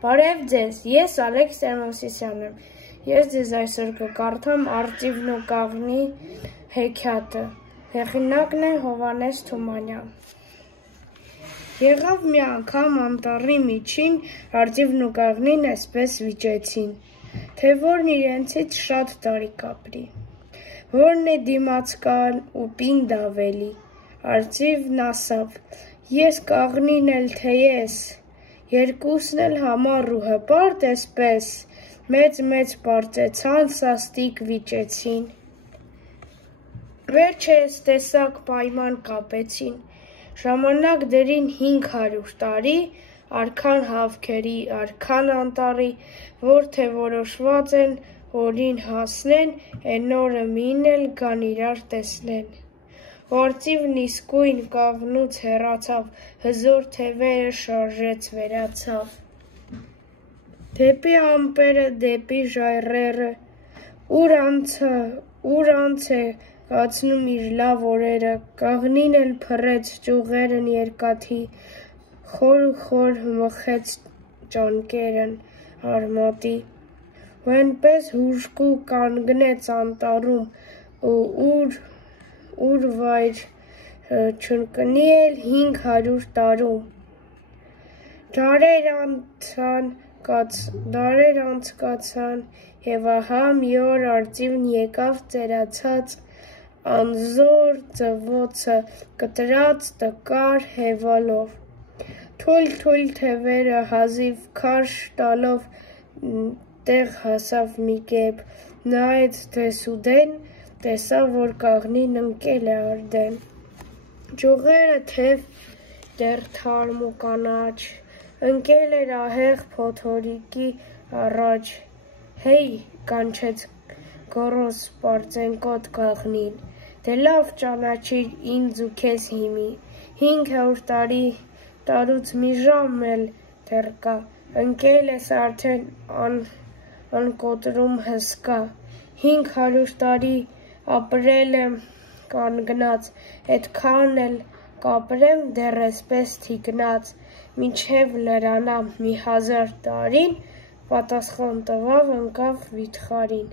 Բարև ձեզ, ես Ալեքս Տեր-Մովսիսյանն եմ, ես ձեզ այսօր կկարդամ Արծիվն ու կաղնի հեքիաթը, հեղինակն է Հովհաննես Թումանյան։ Եղավ մի անգամ անտառի միջին արծիվն ու կաղնին այսպես վիճեցին, թե որն իրենցից շատ տարիք ապրի, որն է դիմացկան ու պինդ ավելի, արծիվն ասավ, ես կաղնին էլ թե ես, երկուսն էլ համառ ու հպարտ էսպես, մեծ պարծեցան, սաստիկ վիճեցին։ Վերջը ես տեսակ պայման կապեցին, ժամանակ դրին 500 տարի, արքան հավքերի, արքան անտառի, որ թե որոշված են, օրին հասնեն, են օրը մին էլ գան իրար տեսնեն։ Արծիվն իսկույն կաղնուց հեռացավ, հզոր թևերը շարժեց վերացավ։ Դեպի ամպերը, դեպի ժայռերը, ուր անց է կացնում իր լավ օրերը, կաղնին էլ փռեց ճյուղերն երկաթի, խոր մխեց ճանկերն արմատի, ու այնպես հուժկու կանգնեց անտառում ու ուր վայր չընկնի էլ 500 տարում։ Դարեր անցկացան, և ահա մի օր արծիվն եկավ ծերացած, անզոր ծվոցը կտրած տկար հևալով, թույլ թևերը հազիվ քարշ տալով տեղ հասավ մի կերպ, նայեց դեսուդեն, տեսավ, որ կաղնին ընկել է արդեն, ճյուղերը թև դեռ թարմ ու կանաչ, ընկել էր ահեղ փոթորիկի առաջ, հեյ կանչեց գոռոզ պարծենկոտ կաղնին, դե լավ ճանաչիր ինձ ու քեզ հիմի, 500 տարուց մի ժամ էլ դեռ կա, ընկել ես արդեն անկոտրում հսկա, 500 տարի ապրել եմ կանգնած, էդքան էլ կապրեմ դեռ էսպես թիկնած, մինչև լրանամ մի 1000 տարին, պատասխան տվավ ընկավ վիթխարին։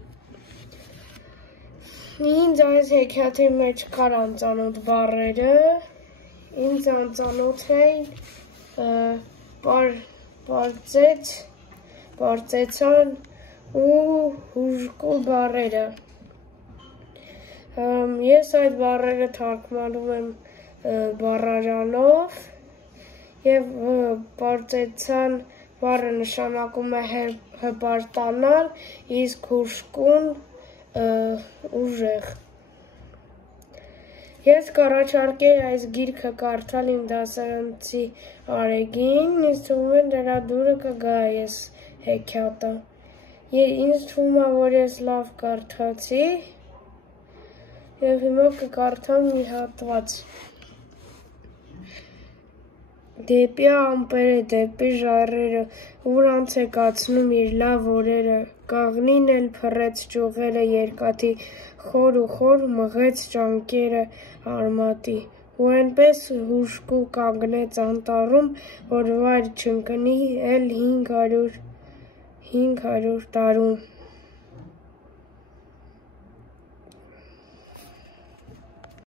Ինձ այս հեքիաթի մեջ կար անծանոթ բառերը, ինձ անծանոթ էին պարծեցան ու հուժկու բառերը։ Ես այդ բառերը թարգմանում եմ բառարանով և պարծեցան բառը նշանակում է հպարտանալ, իսկ հուժկուն ուժեղ։ Ես կառաջարկեի այս գիրքը կարդալ իմ դասարանցի Արեգին, ինձ թվում է նրա դուրը կգա այս հեքիաթը։ Ինձ թվում է, որ ես լավ կարդացի և հիմա կկարդամ մի հատված։ Դեպի ամպերը, դեպի ժայռերը, ուր անց է կացնում իր լավ օրերը, կաղնին էլ փռեց ճյուղերը երկաթի, խոր մղեց ճանկերը արմատի, ու այնպես հուժկու կանգնեց անտառում, որ վայր չընկնի էլ 500 տարում։